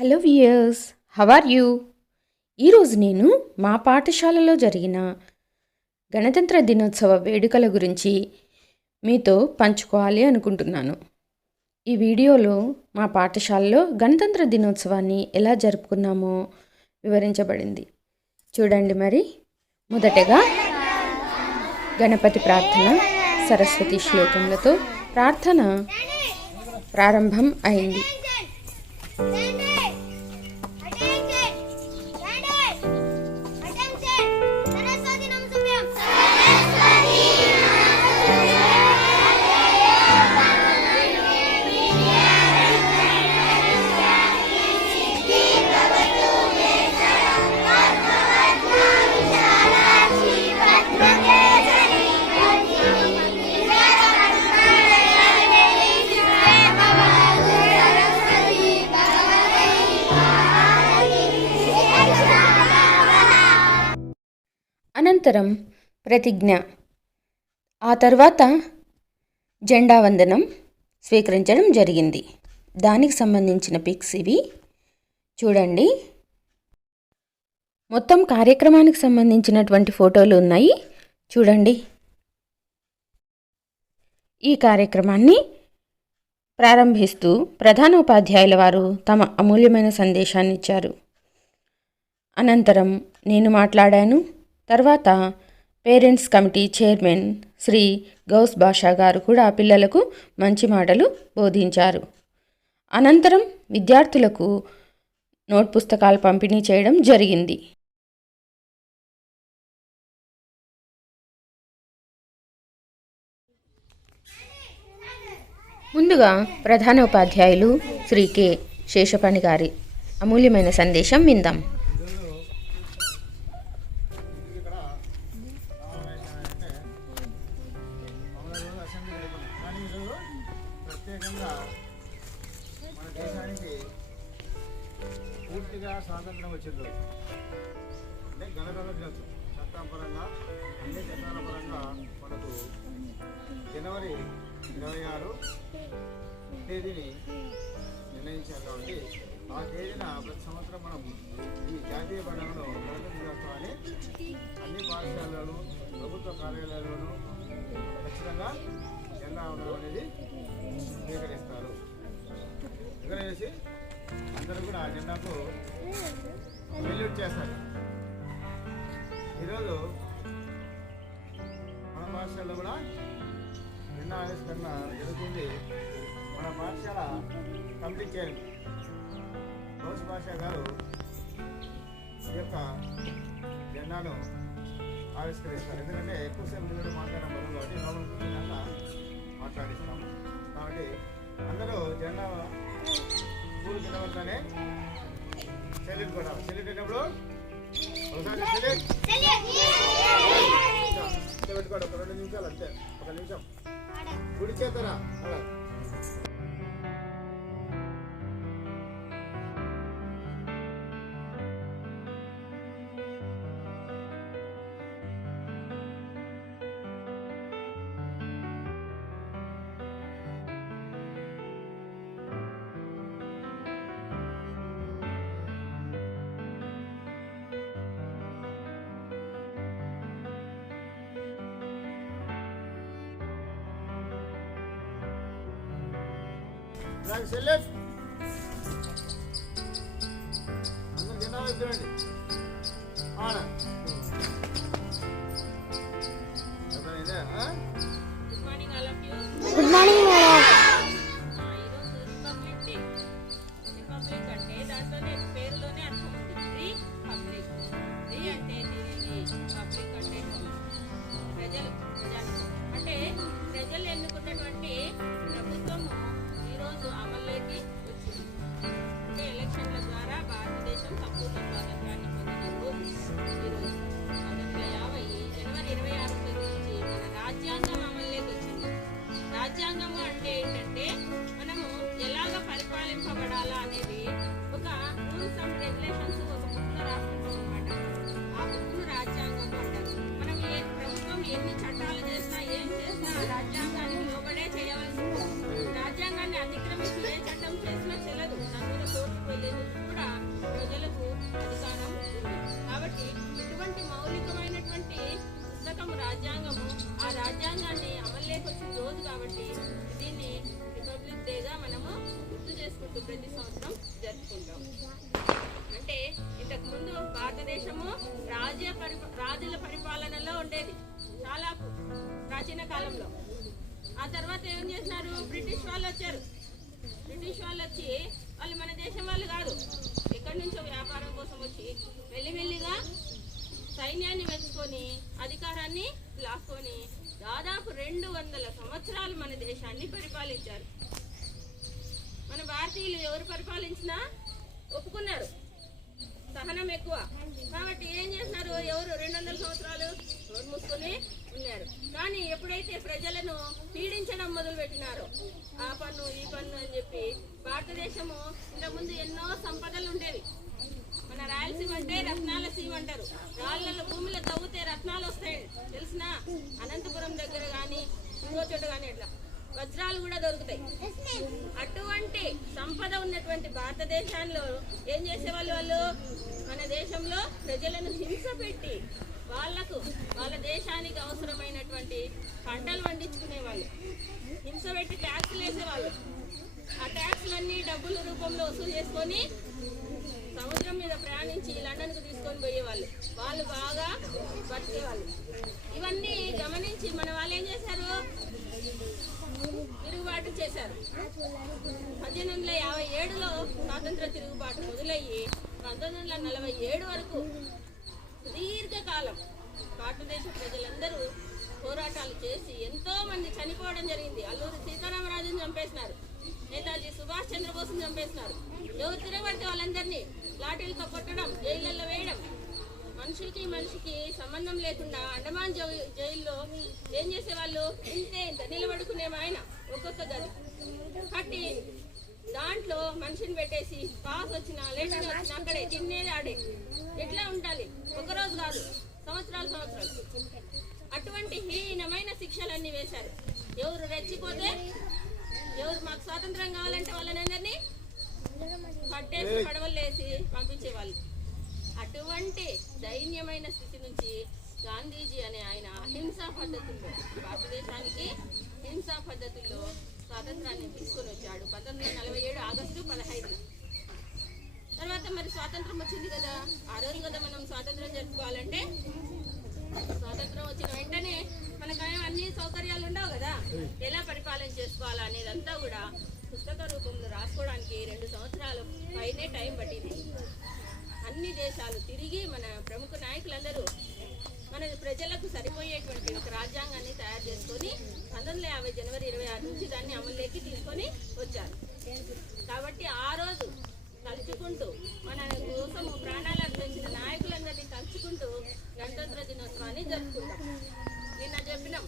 Hello viewers, how are you? ఈరోజు నేను మా పాఠశాలలో జరిగిన గణతంత్ర దినోత్సవ వేడుకల గురించి మీతో పంచుకోవాలి అనుకుంటున్నాను. ఈ వీడియోలో మా పాఠశాలలో గణతంత్ర దినోత్సవాన్ని ఎలా జరుపుకున్నామో వివరించబడింది. చూడండి. మరి మొదటగా గణపతి ప్రార్థన, సరస్వతి శ్లోకములతో ప్రార్థన ప్రారంభం అయింది. అనంతరం ప్రతిజ్ఞ, ఆ తర్వాత జెండా వందనం స్వీకరించడం జరిగింది. దానికి సంబంధించిన పిక్స్ ఇవి చూడండి. మొత్తం కార్యక్రమానికి సంబంధించినటువంటి ఫోటోలు ఉన్నాయి చూడండి. ఈ కార్యక్రమాన్ని ప్రారంభిస్తూ ప్రధానోపాధ్యాయుల వారు తమ అమూల్యమైన సందేశాన్ని ఇచ్చారు. అనంతరం నేను మాట్లాడాను. తర్వాత parents committee chairman Shri Gouse Basha గారు కూడా పిల్లలకు మంచి మాటలు బోధించారు. అనంతరం విద్యార్థులకు నోట్ పుస్తకాలు పంపిణీ చేయడం జరిగింది. ముందుగా ప్రధానోపాధ్యాయులు శ్రీ కె శేషపాణి గారి అమూల్యమైన సందేశం విందాం. ప్రత్యేకంగా మన దేశానికి పూర్తిగా స్వాతంత్రం వచ్చింది. అంటే గణతంత్ర దినోత్సవం చట్టపరంగా అన్ని చట్టాల పరంగా మనకు జనవరి 26 తేదీని నిర్ణయించారు. కాబట్టి ఆ తేదీన ప్రతి సంవత్సరం మనం ఈ జాతీయ పండుగను గణతంత్ర దినోత్సవాన్ని అన్ని పాఠశాలలోనూ ప్రభుత్వ కార్యాలయాల్లోనూ ఖచ్చితంగా జెండా ఉండడం అనేది స్వీకరిస్తారు. స్వీకరించి అందరూ కూడా ఆ జెండాకు సెల్యూట్ చేస్తారు. ఈరోజు మన పాఠశాలలో కూడా జెండా ఆవిష్కరణ జరుగుతుంది. మన పాఠశాల కమిటీ చైర్మన్ గౌస్ బాషా గారు ఈ యొక్క జెండాను ఆవిష్కరిస్తారు. ఎందుకంటే ఎక్కువసేపు నిలబడి మాట్లాడడం బదులు కాబట్టి లోపల మాట్లాడిస్తాము. కాబట్టి అందరూ జెండా పూలు కిందపడతానే సెల్యూట్ కూడా సెల్యూట్ అయినప్పుడు ఒకసారి పెట్టుకోండి. ఒక 2 నిమిషాలు అంతే, 1 నిమిషం గుడి చేస్తారా అలా. సెల్యూట్ అందరూ జెండా వైపు చూడండి. Good morning madam. ప్రజలు ఎన్నుకున్నటువంటి ప్రభుత్వము ఈరోజు అమల్లోకి వచ్చింది. అంటే ఎలక్షన్ల ద్వారా భారతదేశం సంపూర్ణ స్వాతంత్రాన్ని పొందిన రోజు ఈరోజు 1950 జనవరి 26 నుంచి మన రాజ్యాంగం అమల్లోకి వచ్చింది. రాజ్యాంగము అంటే ఏంటంటే మనము ఎలాగ పరిపాలింపబడాలా అనేది ఒక రూల్స్ అండ్ రెగ్యులేషన్స్ ఒక బుక్లో రాసుకుంటాం అనమాట. ఆ బుక్ను రాజ్యాంగం అంటారు. మనం ప్రభుత్వం ఎన్ని చట్టాలు చేసినా ఏం చేసినా రాజ్యాంగానికి లోబడే చేయవలసి రాజ్యాంగాన్ని అతిక్రమించి ఏ చట్టం చేసినా చెల్లదు. దాని మీద కోర్టుకు వెళ్ళేది కూడా రాజుల పరిపాలనలో ఉండేది చాలా ప్రాచీన కాలంలో. ఆ తర్వాత ఏం చేసినారు, బ్రిటిష్ వాళ్ళు వచ్చారు. బ్రిటిష్ వాళ్ళు వచ్చి వాళ్ళు మన దేశం వాళ్ళు కాదు, ఎక్కడి నుంచో వ్యాపారం కోసం వచ్చి మెల్లిమెల్లిగా సైన్యాన్ని పెంచుకొని అధికారాన్ని లాక్కొని దాదాపు 200 సంవత్సరాలు మన దేశాన్ని పరిపాలించారు. మన భారతీయులు ఎవరు పరిపాలించినా ఒప్పుకున్నారు, సహనం ఎక్కువ కాబట్టి ఏం చేస్తున్నారు, ఎవరు 200 సంవత్సరాలు నోరు మూసుకొని ఉన్నారు. కానీ ఎప్పుడైతే ప్రజలను పీడించడం మొదలు పెట్టినారో ఆ పన్ను ఈ పన్ను అని చెప్పి, భారతదేశము ఇంతకుముందు ఎన్నో సంపదలు ఉండేవి. మన రాయలసీమ అంటే రత్నాల సీమ అంటారు. రాళ్ళలో భూమిలో తవ్వుతే రత్నాలు వస్తాయి తెలిసిన, అనంతపురం దగ్గర కానీ ఇంకో చోట కానీ ఇట్లా వజ్రాలు కూడా దొరుకుతాయి. అటువంటి సంపద ఉన్నటువంటి భారతదేశంలో ఏం చేసేవాళ్ళు, వాళ్ళు మన దేశంలో ప్రజలను హింస పెట్టి వాళ్ళ దేశానికి అవసరమైనటువంటి పంటలు పండించుకునేవాళ్ళు. హింస పెట్టి ట్యాక్సులు వేసేవాళ్ళు. ఆ ట్యాక్సులన్నీ డబ్బుల రూపంలో వసూలు చేసుకొని సముద్రం మీద ప్రయాణించి లండన్కు తీసుకొని పోయేవాళ్ళు. వాళ్ళు బాగా బతికేవాళ్ళు. ఇవన్నీ గమనించి మన వాళ్ళు ఏం చేశారు, తిరుగుబాటు చేశారు. 1857లో స్వాతంత్ర తిరుగుబాటు మొదలయ్యి 1947 వరకు దీర్ఘకాలం భారతదేశ ప్రజలందరూ పోరాటాలు చేసి ఎంతో మంది చనిపోవడం జరిగింది. అల్లూరి సీతారామరాజుని చంపేసినారు, నేతాజీ సుభాష్ చంద్రబోస్ని చంపేసినారు. ఎవరు తిరగబడితే వాళ్ళందరినీ లాఠీలతో కొట్టడం, జైళ్ళల్లో వేయడం, మనిషికి సంబంధం లేకుండా అండమాన్ జైల్లో ఏం చేసేవాళ్ళు, ఇంత నిలబడుకునే ఆయన ఒక్కొక్క గది కట్టి దాంట్లో మనిషిని పెట్టేసి పాస్ వచ్చినా లేటర్ వచ్చినా అక్కడే తినేది ఆడే. ఎట్లా ఉండాలి, ఒకరోజు కాదు సంవత్సరాలు. అటువంటి హీనమైన శిక్షలన్నీ వేశారు. ఎవరు రెచ్చిపోతే, ఎవరు మాకు స్వాతంత్రం కావాలంటే వాళ్ళని అందరినీ పట్టేసి పడవలేసి పంపించేవాళ్ళు. అటువంటి దైన్యమైన స్థితి నుంచి గాంధీజీ అనే ఆయన అహింసా పద్ధతుల్లో భారతదేశానికి హింసా పద్ధతుల్లో స్వాతంత్రాన్ని తీసుకొని వచ్చాడు 1947 ఆగస్టు 15. తర్వాత మరి స్వాతంత్రం వచ్చింది కదా, ఆ రోజు కదా మనం స్వాతంత్రం జరుపుకోవాలంటే, స్వాతంత్రం వచ్చిన వెంటనే మనకు అన్ని సౌకర్యాలు ఉండవు కదా, ఎలా పరిపాలన చేసుకోవాలా అనేదంతా కూడా పుస్తక రూపంలో రాసుకోవడానికి 2 సంవత్సరాలు పైనే టైం పట్టింది. అన్ని దేశాలు తిరిగి మన ప్రముఖ నాయకులందరూ మన ప్రజలకు సరిపోయేటువంటి ఒక రాజ్యాంగాన్ని తయారు చేసుకొని 1950 జనవరి 26 నుంచి దాన్ని అమల్లోకి తీసుకొని వచ్చారు. కాబట్టి ఆ రోజు తలుచుకుంటూ మన కోసం ప్రాణాలు అర్పించిన నాయకులందరినీ తలుచుకుంటూ గణతంత్ర దినోత్సవాన్ని జరుపుకుంటాం. నిన్న చెప్పినాం,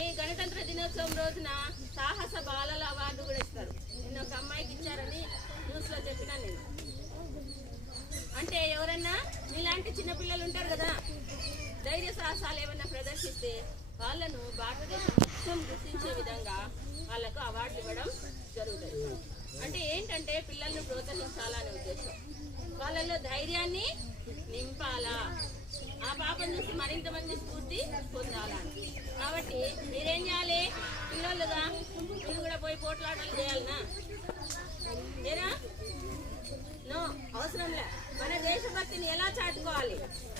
ఈ గణతంత్ర దినోత్సవం రోజున సాహస బాలల అవార్డు కూడా ఇస్తారు. నిన్న ఒక అమ్మాయికి ఇచ్చారని న్యూస్లో చెప్పినాను నేను. అంటే ఎవరన్నా ఇలాంటి చిన్నపిల్లలు ఉంటారు కదా, ధైర్య సాహసాలు ఏమన్నా ప్రదర్శిస్తే వాళ్ళను భారతదేశం మొత్తం గుర్తించే విధంగా వాళ్ళకు అవార్డు ఇవ్వడం జరుగుతుంది. అంటే ఏంటంటే పిల్లల్ని ప్రోత్సహించాలనే ఉద్దేశం, వాళ్ళలో ధైర్యాన్ని నింపాలా, ఆ పాపను చూసి మరింత మంది స్ఫూర్తి పొందాలని. కాబట్టి మీరేం చేయాలి, పిల్లలుగా మీరు కూడా పోయి పోట్లాటలు చేయాలనా? ఏనా? నో, అవసరం లే. మన దేశభక్తిని ఎలా చాటుకోవాలి,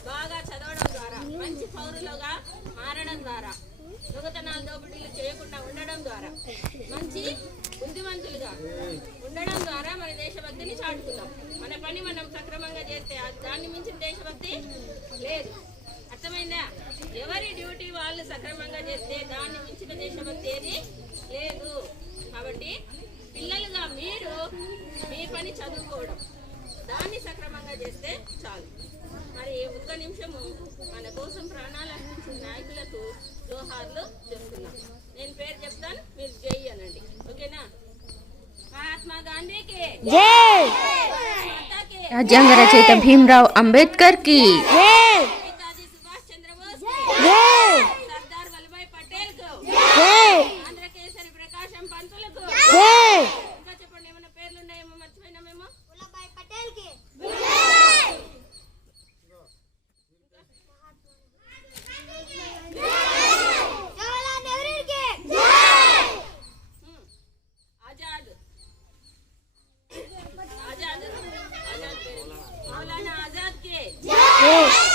బాగా చదవడం ద్వారా, మంచి పౌరులుగా మారడం ద్వారా, దొంగతనాలు దోపిడీలు చేయకుండా ఉండడం ద్వారా, మంచి బుద్ధిమంతులుగా ఉండడం ద్వారా మన దేశభక్తిని చాటుకుందాం. మన పని మనం సక్రమంగా చేస్తే దాన్ని మించిన దేశభక్తి లేదు. అర్థమైందా? ఎవరి డ్యూటీ వాళ్ళు సక్రమంగా చేస్తే దాన్ని మించిన దేశభక్తి ఏది లేదు. కాబట్టి పిల్లలుగా మీరు మీ పని చదువుకోవడం, దాన్ని సక్రమంగా చేస్తే చాలు. మరి ఒక్క నిమిషము మన కోసం ప్రాణాలు అర్పించిన నాయకులకు జోహార్లు చెప్తున్నాం. నేను పేరు చెప్తాను, మీరు జై అనండి, ఓకేనా? మహాత్మా గాంధీకి జై, రాజ్యాంగ రచయిత భీమ్రావ్ అంబేద్కర్ కి, నేతాజీ సుభాష్ చంద్రబోస్ జై, సర్దార్ వల్లభాయ్ పటేల్ కు, జై, ఆంధ్రకేసరి ప్రకాశం పంతులకు. జై, ఇంకా చెప్పండి, ఏమైనా పేర్లు ఉన్నాయేమో మర్చిపోయినామేమో. వల్లభాయ్ పటేల్ కి, జవహర్లాల్ నెహ్రూ కి, ఆజాద్ ఆజాద్ ఆజాద్ పేరు మౌలానా ఆజాద్ కి. జై.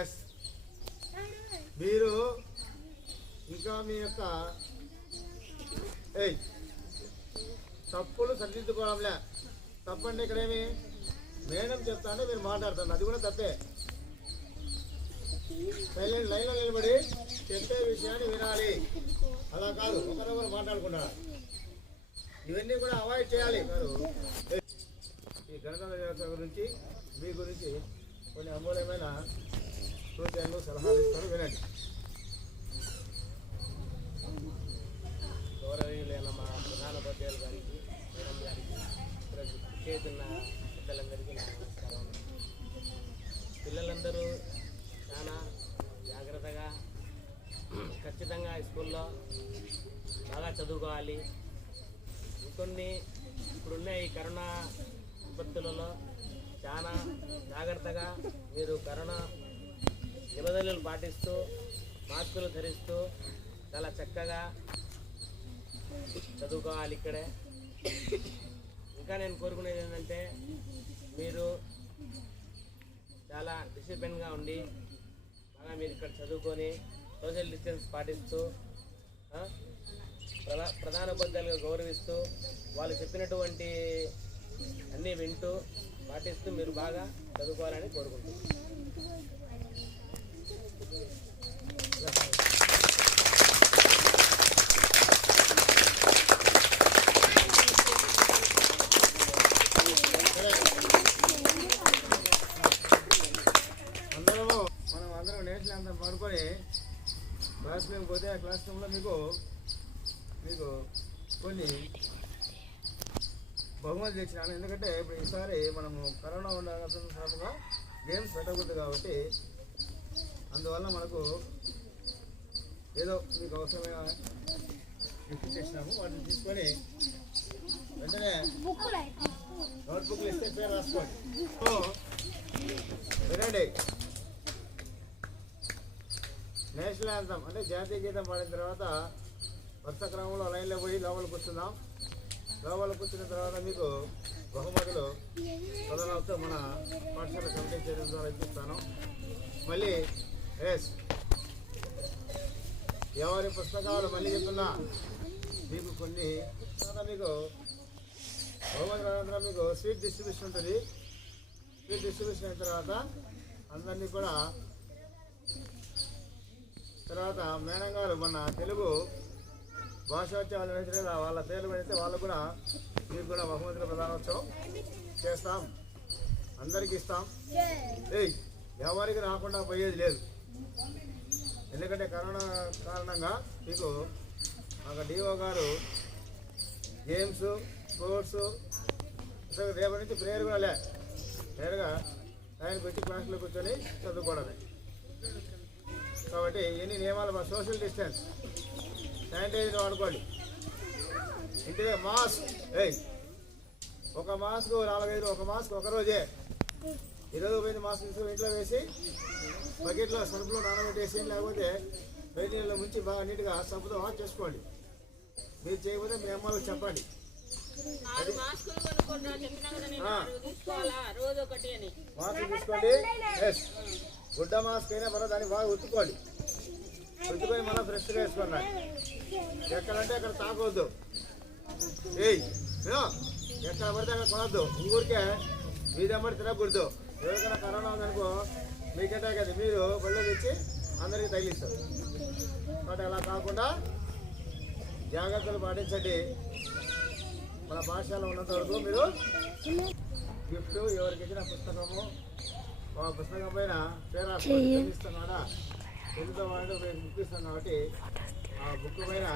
ఎస్ మీరు ఇంకా మీ యొక్క తప్పులు సరిదిద్దుకోవడంలే. తప్పండి ఇక్కడేమి మేడం చెప్తానే మీరు మాట్లాడుతున్నారు, అది కూడా తప్పే. సైలెంట్ లైన్లో నిలబడి చెప్పే విషయాన్ని వినాలి, అలా కాదు ఒకరొకరు మాట్లాడుకుంటారు. ఇవన్నీ కూడా అవాయిడ్ చేయాలి. మీరు ఈ గణతంత్ర దినోత్సవం గురించి మీ గురించి కొన్ని అమూల్యమైన సూచనలు సలహాలు ఇస్తారు, వినండి. గౌరవనీయులైన మా ప్రధానోపాధ్యాయులు గారికి, మేడం గారికి, ఇక్కడ చేతున్న పిల్లలందరికీ నా నమస్కారం. పిల్లలందరూ చాలా జాగ్రత్తగా ఖచ్చితంగా స్కూల్లో బాగా చదువుకోవాలి. ఇంకొన్ని ఇప్పుడున్న ఈ కరోనా విపత్తులలో చాలా జాగ్రత్తగా మీరు కరోనా నిబంధనలు పాటిస్తూ మాస్కులు ధరిస్తూ చాలా చక్కగా చదువుకోవాలి ఇక్కడే. ఇంకా నేను కోరుకునేది ఏంటంటే మీరు చాలా డిసిప్లిన్గా ఉండి బాగా మీరు ఇక్కడ చదువుకొని సోషల్ డిస్టెన్స్ పాటిస్తూ ప్రధానోపాధ్యాయులుగా గౌరవిస్తూ వాళ్ళు చెప్పినటువంటి అన్నీ వింటూ పాటిస్తూ మీరు బాగా చదువుకోవాలని కోరుకుంటున్నాను. అందరం నేషనల్ అంతా పడుకొని క్లాస్ రూమ్ పోతే ఆ క్లాస్ రూమ్లో మీకు కొన్ని బహుమతి తెచ్చినాను. ఎందుకంటే ఇప్పుడు ఈసారి మనము కరోనా ఉండగా గేమ్స్ పెట్టకూడదు కాబట్టి అందువల్ల మనకు ఏదో మీకు అవసరమైన గిఫ్ట్ చేసినాము. వాటిని తీసుకొని వెంటనే నోట్బుక్లు ఇస్తే పేరు రాసుకోండి. వినండి, నేషనల్ యాంథమ్ అంటే జాతీయ గీతం పాడిన తర్వాత వరుస క్రమంలో లైన్లో పోయి లోపల కూర్చుందాం. లోపల కూర్చున్న తర్వాత మీకు బహుమతులు ప్రధానంతో మన పాఠశాల కమిటీ చేయడం ద్వారా ఇప్పిస్తాను. మళ్ళీ ఎవరి పుస్తకాలు మళ్ళీ చెప్తున్నా మీకు కొన్ని మీకు బహుమతుల అనంతరం మీకు స్వీట్ డిస్ట్రిబ్యూషన్ ఉంటుంది. స్వీట్ డిస్ట్రిబ్యూషన్ అయిన తర్వాత అందరినీ కూడా తర్వాత మేడం గారు మన తెలుగు భాషోత్సవాలు వేసిన వాళ్ళ పేర్లు పెడితే వాళ్ళు కూడా మీకు కూడా బహుమతుల ప్రధానోత్సవం చేస్తాం, అందరికీ ఇస్తాం. ఎవరికి రాకుండా పోయేది లేదు. ఎందుకంటే కరోనా కారణంగా మీకు మాకు డిఓ గారు గేమ్స్ స్పోర్ట్స్ రేపటి నుంచి ప్రేయర్ కూడా నేరుగా ఆయనకు వచ్చి క్లాసులో కూర్చొని చదువుకోవడమే. కాబట్టి ఎన్ని నియమాలు సోషల్ డిస్టెన్స్, శానిటైజర్ వాడుకోండి. ఇంటిదే మాస్క్ ఒక మాస్క్ 4-5 ఒక మాస్క్ ఒకరోజే. ఈరోజు పోయింది మాస్క్ తీసుకుని ఇంట్లో వేసి బకెట్లో సరుపులో నానబెట్టేసి లేకపోతే బయట నీళ్ళలో ముంచి బాగా నీట్గా సబ్బుతో వాష్ చేసుకోండి. మీరు చేయకపోతే మీ అమ్మలకు చెప్పండి. మాస్క్ తీసుకోండి. గుడ్డ మాస్క్ అయినా పర్వాలేదు, దాన్ని బాగా ఉత్తుకోండి. ఉత్తుకొని మళ్ళీ ఫ్రెష్గా వేసుకున్నాయి. ఎక్కడంటే అక్కడ తాకొద్దు, ఎక్కడ పడితే అక్కడ కొనొద్దు. ఊరికే మీదమ్మడి తినకూడదు. ఎవరికైనా కరోనా ఉందనుకో మీకంటే కదా మీరు బళ్ళు తెచ్చి అందరికీ తగిలిస్తారు. కాబట్టి అలా కాకుండా జాగ్రత్తలు పాటించండి. మన పాఠశాల ఉన్నంత వరకు మీరు గిఫ్ట్ ఎవరికి ఇచ్చిన పుస్తకము పుస్తకం పైన పేరు ఇస్తున్నాడా తెలుగుతో వాడు బుక్ ఇస్తాను కాబట్టి ఆ బుక్ పైన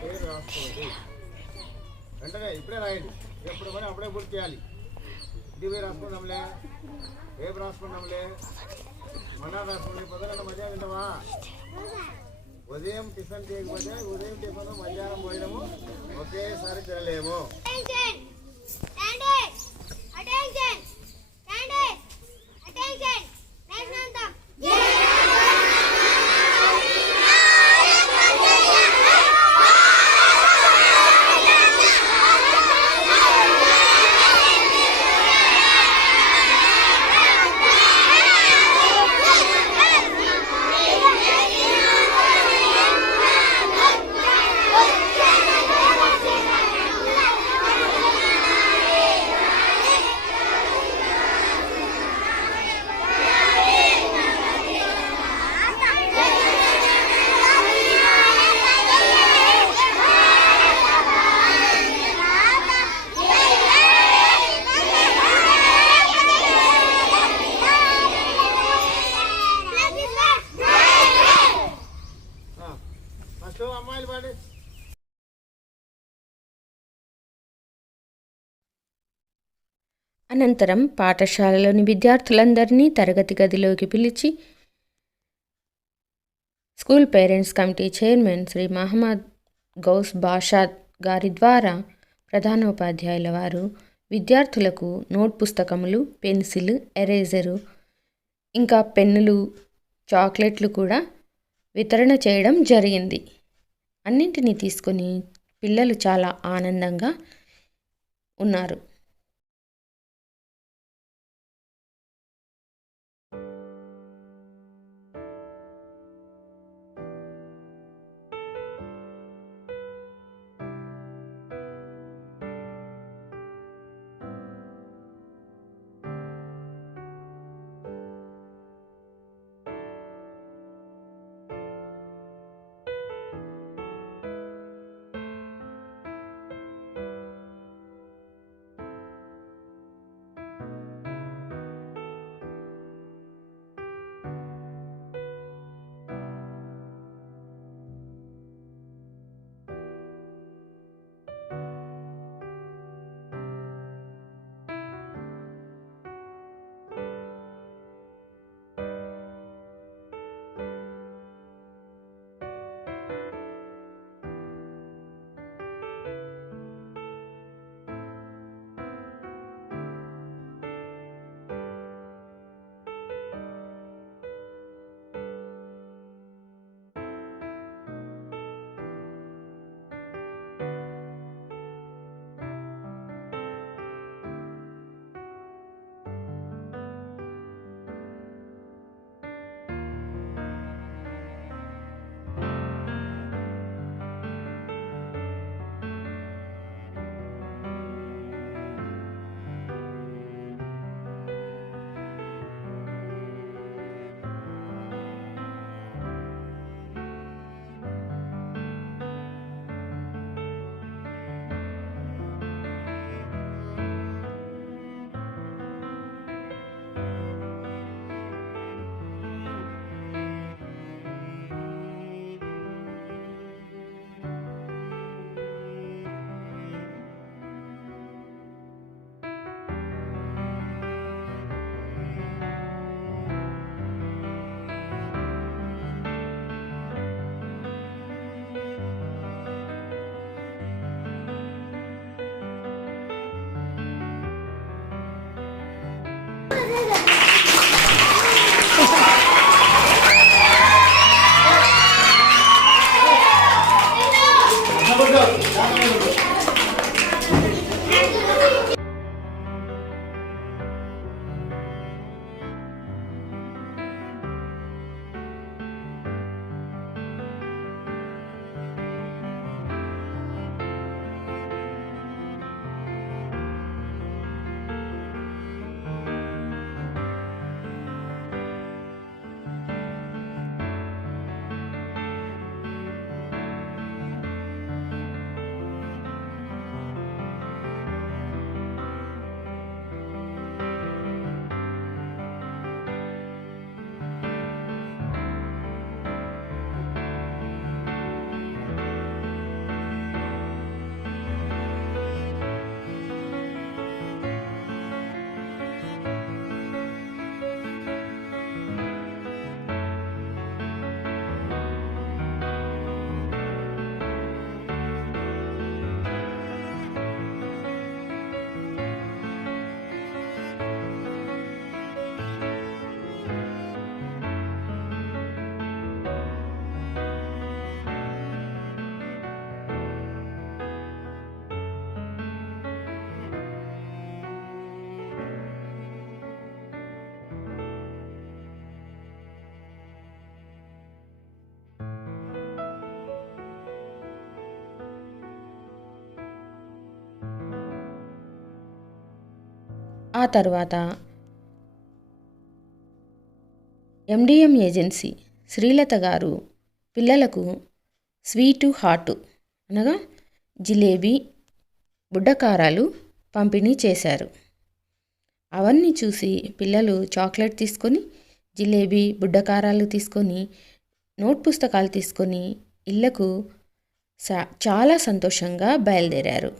పేరు రాసుకోండి. వెంటనే ఇప్పుడే రాయండి. ఎప్పుడు పని అప్పుడే పూర్తి చేయాలి. ఇంటికి పోయి రాసుకుందాంలే, రేపు రాసుకుందాంలే, మన్నా రాసుకోండి. పొద్దున మధ్యాహ్నం వింటావా? ఉదయం టిఫిన్ చేయకపోతే ఉదయం టిఫిన్ మధ్యాహ్నం భోజనము ఒకేసారి తినలేము. అనంతరం పాఠశాలలోని విద్యార్థులందరినీ తరగతి గదిలోకి పిలిచి school parents committee chairman Shri Mohammed Gouse బాషాద్ గారి ద్వారా ప్రధానోపాధ్యాయుల వారు విద్యార్థులకు నోట్ పుస్తకములు, పెన్సిల్, ఎరేజరు, ఇంకా పెన్నులు, చాక్లెట్లు కూడా వితరణ చేయడం జరిగింది. అన్నింటినీ తీసుకొని పిల్లలు చాలా ఆనందంగా ఉన్నారు. ఆ తర్వాత ఎండిఎం ఏజెన్సీ శ్రీలత గారు పిల్లలకు స్వీటు హాటు అనగా జిలేబీ, బుడ్డకారాలు పంపిణీ చేశారు. అవన్నీ చూసి పిల్లలు చాక్లెట్ తీసుకొని, జిలేబీ, బుడ్డకారాలు తీసుకొని, నోట్ పుస్తకాలు తీసుకొని ఇళ్లకు చాలా సంతోషంగా బయలుదేరారు.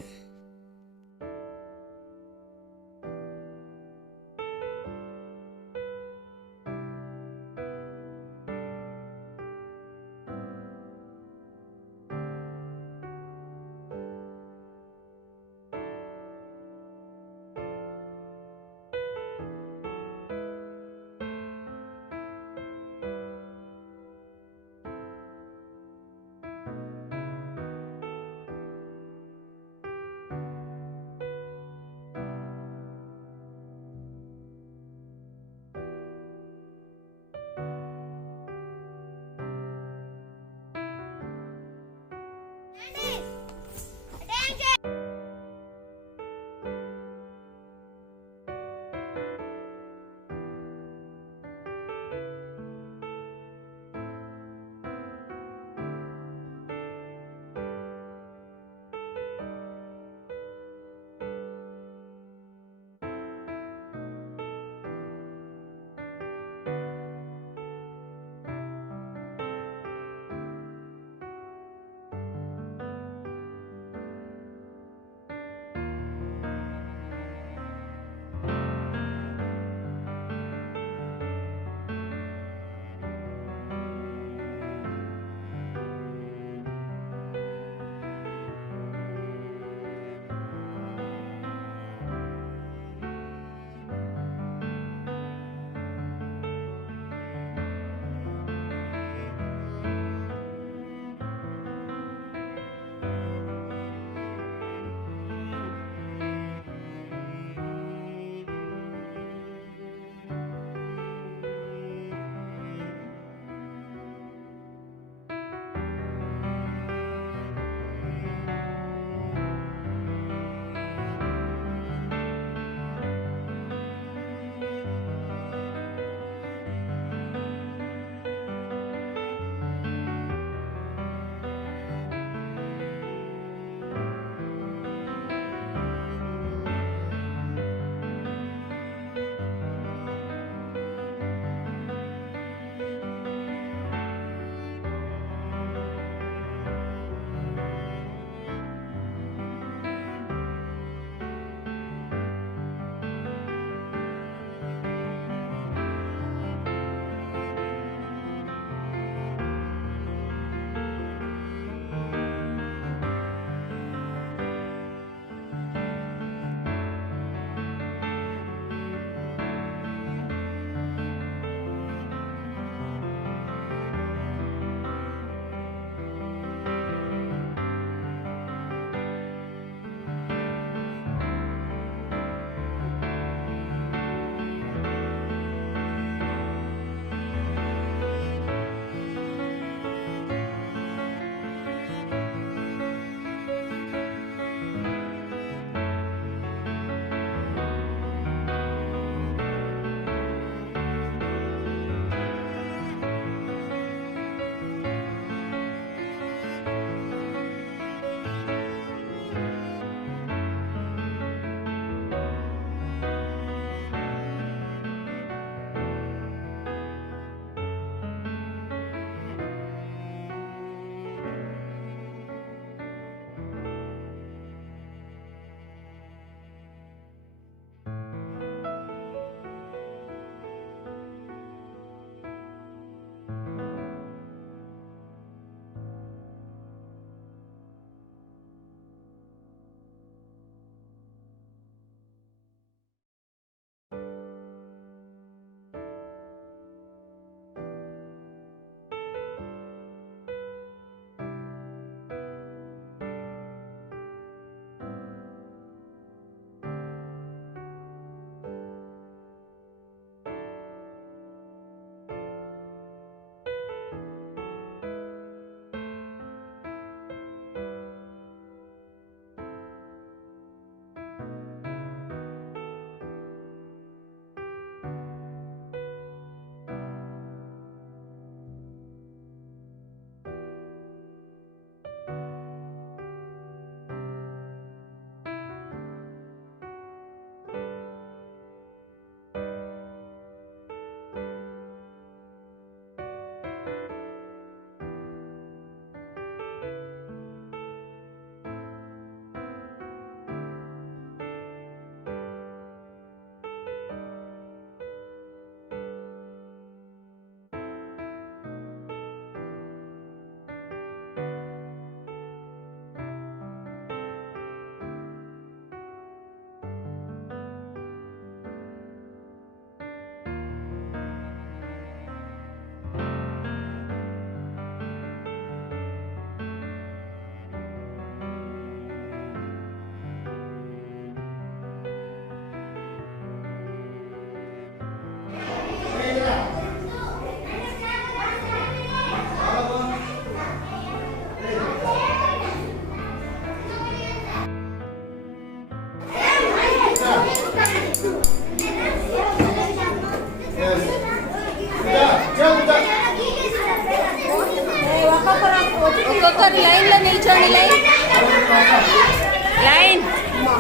ఒక్కొక్కరు లైన్లో నిల్చోండి.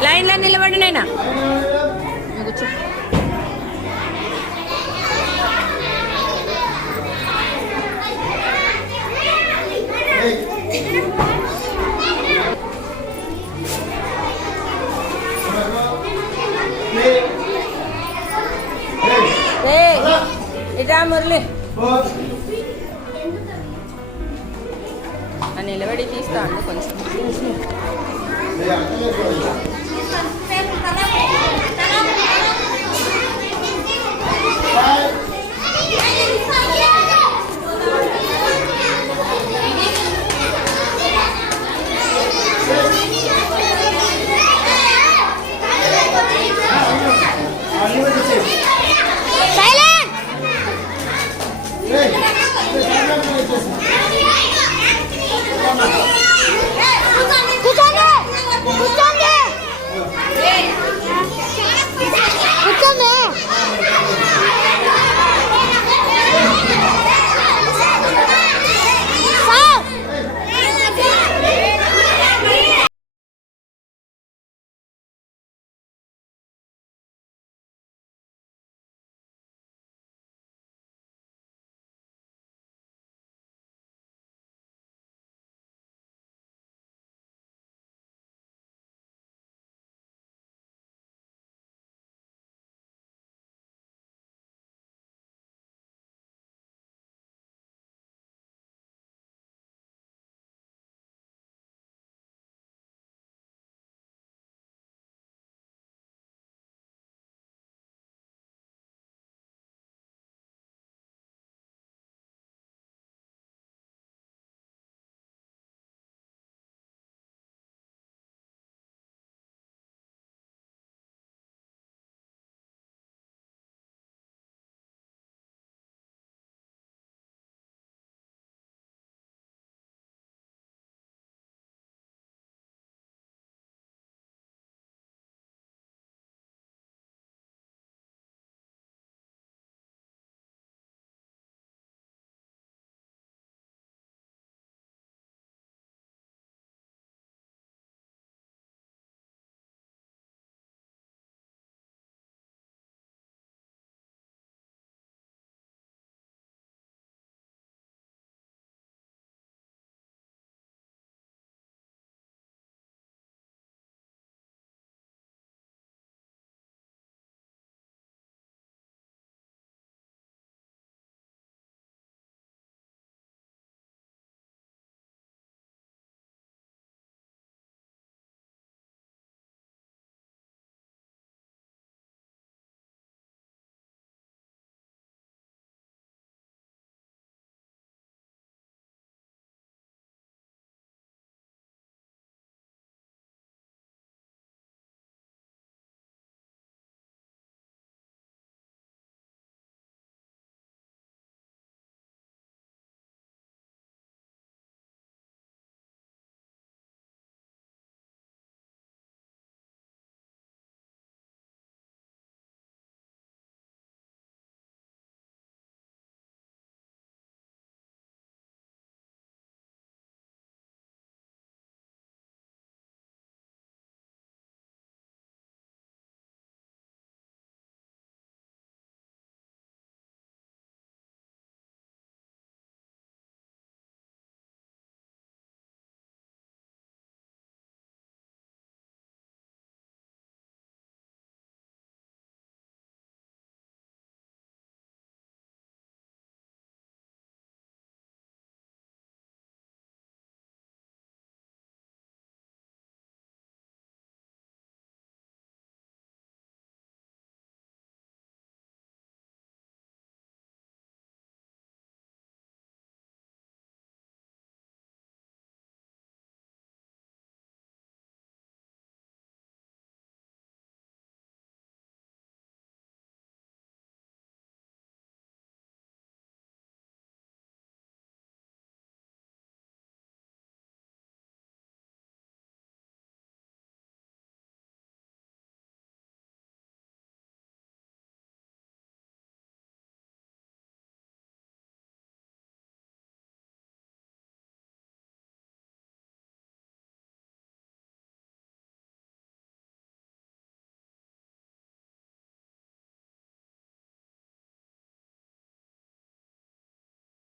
లైన్లో నిలబడి నైనా కూర్చో. ఇటా మురళి నిలబడి తీస్తా అండి కొంచెం. Bye.